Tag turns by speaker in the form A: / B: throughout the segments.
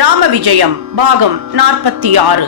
A: ராம விஜயம் பாகம் நாற்பத்தி ஆறு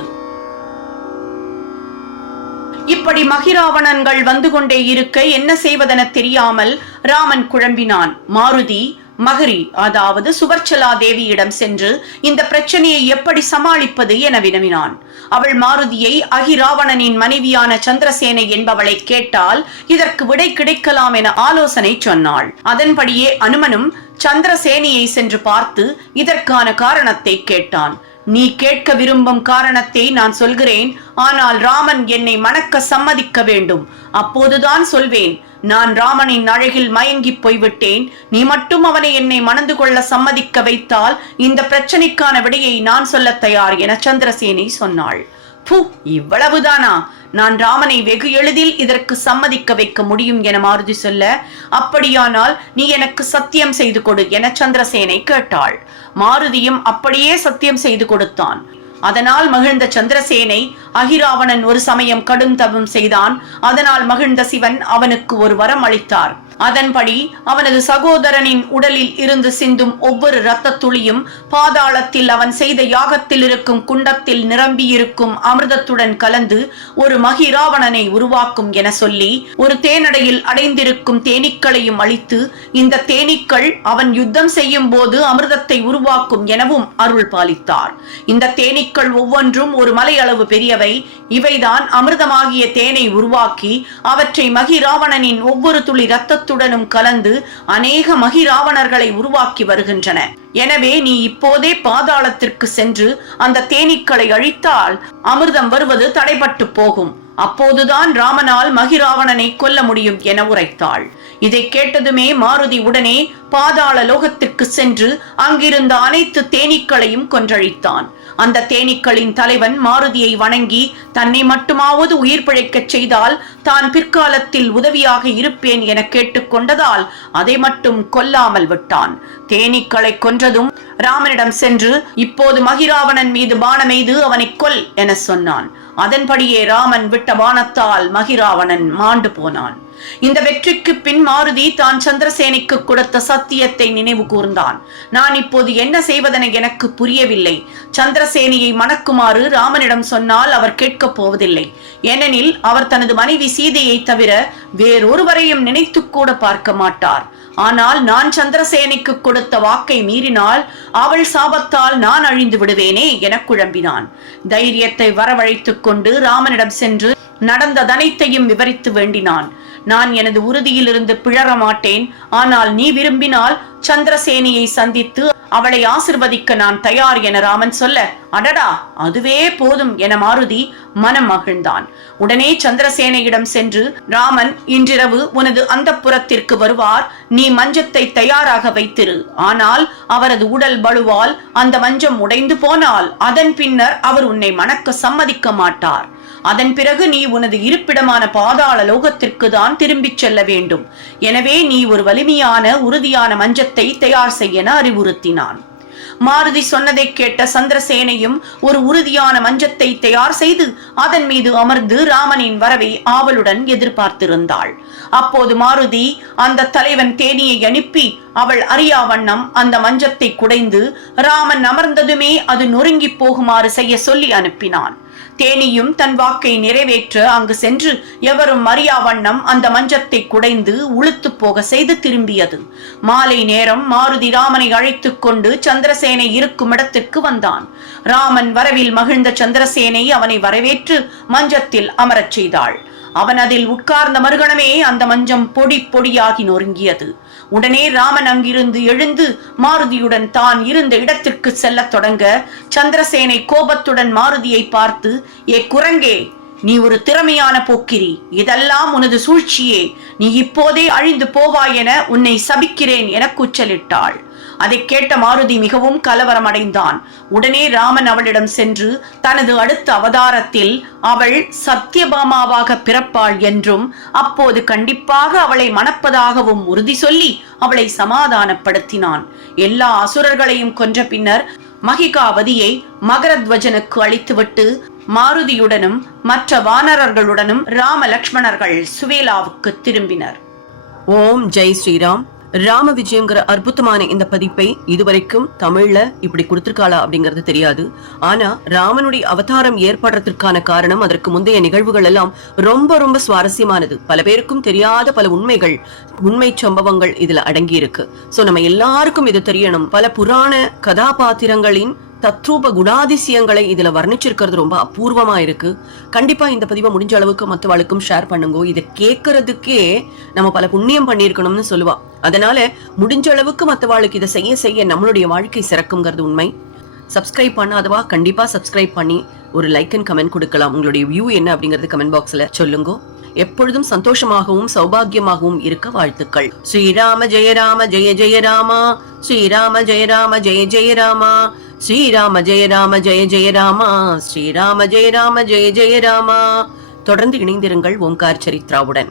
A: இப்படி மகிராவணன்கள் வந்து கொண்டே இருக்க என்ன செய்வதென தெரியாமல் ராமன் குழம்பினான். மாருதி மகரி அதாவது சுவர்ச்சலா தேவியிடம் சென்று இந்த பிரச்சனையை எப்படி சமாளிப்பது என வினவினான். அவள் மாருதியை அகிராவணனின் மனைவியான சந்திரசேனை என்பவளை கேட்டால் இதற்கு விடை கிடைக்கலாம் என ஆலோசனை சொன்னாள். அதன்படியே அனுமனும் சந்திரசேனியை சென்று பார்த்து இதற்கான காரணத்தை கேட்டான். நீ கேட்க விரும்பும் காரணத்தை நான் சொல்கிறேன். ஆனால் ராமன் என்னை மணக்க சம்மதிக்க வேண்டும். அப்போதுதான் சொல்வேன். நான் ராமனின் அழகில் மயங்கி போய்விட்டேன். நீ மட்டும் அவனை என்னை மணந்து கொள்ள சம்மதிக்க வைத்தால் இந்த பிரச்சனைக்கான விடையை நான் சொல்ல தயார் என சந்திரசேனை சொன்னாள். பூ இவ்வளவுதானா? நான் ராமனை வெகு எளிதில் இதற்கு சம்மதிக்க வைக்க முடியும் என மாருதி சொல்ல அப்படியானால் நீ எனக்கு சத்தியம் செய்து கொடு என சந்திரசேனை கேட்டாள். மாருதியும் அப்படியே சத்தியம் செய்து கொடுத்தான். அதனால் மகிழ்ந்த சந்திரசேனை அகிராவணன் ஒரு சமயம் கடும் தவம் செய்தான். அதனால் மகிழ்ந்த சிவன் அவனுக்கு ஒரு வரம் அளித்தார். அதன்படி அவனது சகோதரனின் உடலில் இருந்து சிந்தும் ஒவ்வொரு இரத்த துளியும் பாதாளத்தில் அவன் செய்த யாகத்தில் இருக்கும் குண்டத்தில் நிரம்பியிருக்கும் அமிர்தத்துடன் கலந்து ஒரு மகிராவணனை உருவாக்கும் என சொல்லி ஒரு தேனடையில் அடைந்திருக்கும் தேனீக்களையும் அழித்து இந்த தேனீக்கள் அவன் யுத்தம் செய்யும் போது அமிர்தத்தை உருவாக்கும் எனவும் அருள் பாலித்தார். இந்த தேனீக்கள் ஒவ்வொன்றும் ஒரு மலையளவு பெரியவை. இவைதான் அமிர்தமாகிய தேனை உருவாக்கி அவற்றை மகிராவணனின் ஒவ்வொரு துளி ரத்தத்துடனும் கலந்து அநேக மகிராவணர்களை உருவாக்கி வருகின்றன. எனவே நீ இப்போதே பாதாளத்திற்கு சென்று அந்த தேனீக்களை அழித்தால் அமிர்தம் வருவது தடைபட்டு போகும். அப்போதுதான் ராமனால் மகிராவணனை கொல்ல முடியும் என உரைத்தாள். இதை கேட்டதுமே மாருதி உடனே பாதாள லோகத்திற்கு சென்று அங்கிருந்த அனைத்து தேனீக்களையும் கொன்றழித்தான். அந்த தேனீக்களின் தலைவன் மாருதியை வணங்கி தன்னை மட்டுமாவது உயிர் பிழைக்கச் செய்தால் தான் பிற்காலத்தில் உதவியாக இருப்பேன் என கேட்டுக்கொண்டதால் அதை மட்டும் கொல்லாமல் விட்டான். தேனீக்களை கொன்றதும் ராமனிடம் சென்று இப்போது மகிராவணன் மீது பானமெய்து அவனை கொல் என சொன்னான். அதன்படியே ராமன் விட்ட பானத்தால் மகிராவணன் மாண்டு போனான். இந்த வெற்றிக்கு பின் மாருதி தான் சந்திரசேனைக்கு கொடுத்த சத்தியத்தை நினைவு கூர்ந்தான். நான் இப்போது என்ன செய்வதென எனக்கு புரியவில்லை. சந்திரசேனியை மணக்குமாறு ராமனிடம் சொன்னால் அவர் கேட்கப் போவதில்லை. ஏனெனில் அவர் தனது மனைவி சீதையை தவிர வேறொருவரையும் நினைத்து கூட பார்க்க மாட்டார். ஆனால் நான் சந்திரசேனைக்கு கொடுத்த வாக்கை மீறினால் அவள் சாபத்தால் நான் அழிந்து விடுவேனே என குழம்பினான். தைரியத்தை வரவழைத்துக் கொண்டு ராமனிடம் சென்று நடந்ததனைத்தையும் விவரித்து வேண்டினான். நான் எனது உறுதியிலிருந்து பிழற மாட்டேன் ஆனால் நீ விரும்பினால் சந்திரசேனியை சந்தித்து அவளை ஆசிர்வதிக்க நான் தயார் என ராமன் சொல்ல அடடா அதுவே போதும் என மாருதி மனம் மகிழ்ந்தான். உடனே சந்திரசேனையிடம் சென்று ராமன் இன்றிரவு உனது அந்த புறத்திற்கு வருவார் நீ மஞ்சத்தை தயாராக வைத்திரு. ஆனால் அவரது உடல் பலுவால் அந்த மஞ்சம் உடைந்து போனால் அதன் பின்னர் அவர் உன்னை மணக்க சம்மதிக்க மாட்டார். அதன் பிறகு நீ உனது இருப்பிடமான பாதாள லோகத்திற்கு தான் திரும்பிச் செல்ல வேண்டும். எனவே நீ ஒரு வலிமையான உறுதியான மஞ்சத்தை தயார் செய்யன அறிவுறுத்தினான். மாருதி சொன்னதை கேட்ட சந்திரசேனையும் ஒரு உறுதியான மஞ்சத்தை தயார் செய்து அதன் மீது அமர்ந்து ராமனின் வரவை ஆவலுடன் எதிர்பார்த்திருந்தாள். அப்போது மாருதி அந்த தலைவன் தேனியை அனுப்பி அவள் அறியா வண்ணம் அந்த மஞ்சத்தை குடைந்து ராமன் அமர்ந்ததுமே அது நொறுங்கி போகுமாறு செய்ய சொல்லி அனுப்பினான். தேனியும் தன் வாக்கை நிறைவேற்ற அங்கு சென்று எவரும் அறியா வண்ணம் அந்த மஞ்சத்தை குடைந்து உளுத்து போக செய்து திரும்பியது. மாலை நேரம் மாருதி ராமனை அழைத்துக் கொண்டு சந்திரசேனை இருக்கும் இடத்திற்கு வந்தான். ராமன் வரவில் மகிழ்ந்த சந்திரசேனை அவனை வரவேற்று மஞ்சத்தில் அமரச் செய்தாள். அவன் அதில் உட்கார்ந்த மறுகணமே அந்த மஞ்சம் பொடி பொடியாகி நொறுங்கியது. உடனே ராமன் அங்கிருந்து எழுந்து மாருதியுடன் தான் இருந்த இடத்திற்கு செல்லத் தொடங்க சந்திரசேனை கோபத்துடன் மாருதியை பார்த்து ஏ குரங்கே நீ ஒரு திறமையான போக்கிரி. இதெல்லாம் உனது சூழ்ச்சியே. நீ இப்போதே அழிந்து போவாய் என உன்னை சபிக்கிறேன் என கூச்சலிட்டாள். அதை கேட்ட மாருதி மிகவும் கலவரம் அடைந்தான் உடனே ராமன் அவளிடம் சென்று தனது அடுத்த அவதாரத்தில் அவள் சத்தியபாமாவாக பிறப்பாள் என்றும் அப்போது கண்டிப்பாக அவளை மணப்பதாகவும் உறுதி சொல்லி அவளை சமாதானப்படுத்தினான். எல்லா அசுரர்களையும் கொன்ற பின்னர் மகிகாவதியை மகரத்வஜனுக்கு அளித்துவிட்டு மாருதியுடனும் மற்ற வானரர்களுடனும் ராம லக்ஷ்மணர்கள் சுவேலாவுக்கு திரும்பினர். ஓம் ஜெய் ஸ்ரீராம்.
B: ராம விஜயங்கிற அற்புதமான இந்த பதிப்பை இதுவரைக்கும் தமிழ்ல இப்படி கொடுத்திருக்காளா அப்படிங்கறது தெரியாது. ஆனா ராமனுடைய அவதாரம் ஏற்படுறதுக்கான காரணம் அதற்கு முந்தைய நிகழ்வுகள் எல்லாம் ரொம்ப ரொம்ப சுவாரஸ்யமானது. பல பேருக்கும் தெரியாத பல உண்மைகள் உண்மை சம்பவங்கள் இதுல அடங்கி இருக்கு சோ நம்ம எல்லாருக்கும் இது தெரியணும். பல புராண கதாபாத்திரங்களின் தத்ரூப குணாதிசயங்களை இதுல வர்ணிச்சிருக்கிறது ரொம்ப அபூர்வமா இருக்கு. கண்டிப்பா இந்த பதிவை முடிஞ்ச அளவுக்கு மத்தவாளுக்கும் ஷேர் பண்ணுங்க. இதை கேட்கறதுக்கே நம்ம பல புண்ணியம் பண்ணியிருக்கணும்னு சொல்லுவா. அதனால முடிஞ்ச அளவுக்கு மற்றவாளுக்கு இதை செய்ய செய்ய நம்மளுடைய வாழ்க்கை சிறக்குங்கிறது உண்மை. சப்ஸ்கிரைப் பண்ணாதவா? கண்டிப்பா சப்ஸ்கிரைப் பண்ணி ஒரு லைக் அண்ட் கமெண்ட் கொடுக்கலாம். உங்களுடைய வியூ என்ன அப்படிங்கிறது கமெண்ட் பாக்ஸ்ல சொல்லுங்க. எப்பொழுதும் சந்தோஷமாகவும் சௌபாகியமாகவும் இருக்க வாழ்த்துக்கள். ஸ்ரீராம ஜெயராம ஜெய ஜெயராமா ஸ்ரீராம ஜெயராம ஜெய ஜெயராமா ஸ்ரீராம ஜெயராம ஜெய ஜெயராமா ஸ்ரீராம ஜெயராம ஜெய ஜெயராமா தொடர்ந்து இணைந்திருங்கள் ஓம்கார் சரித்ராவுடன்.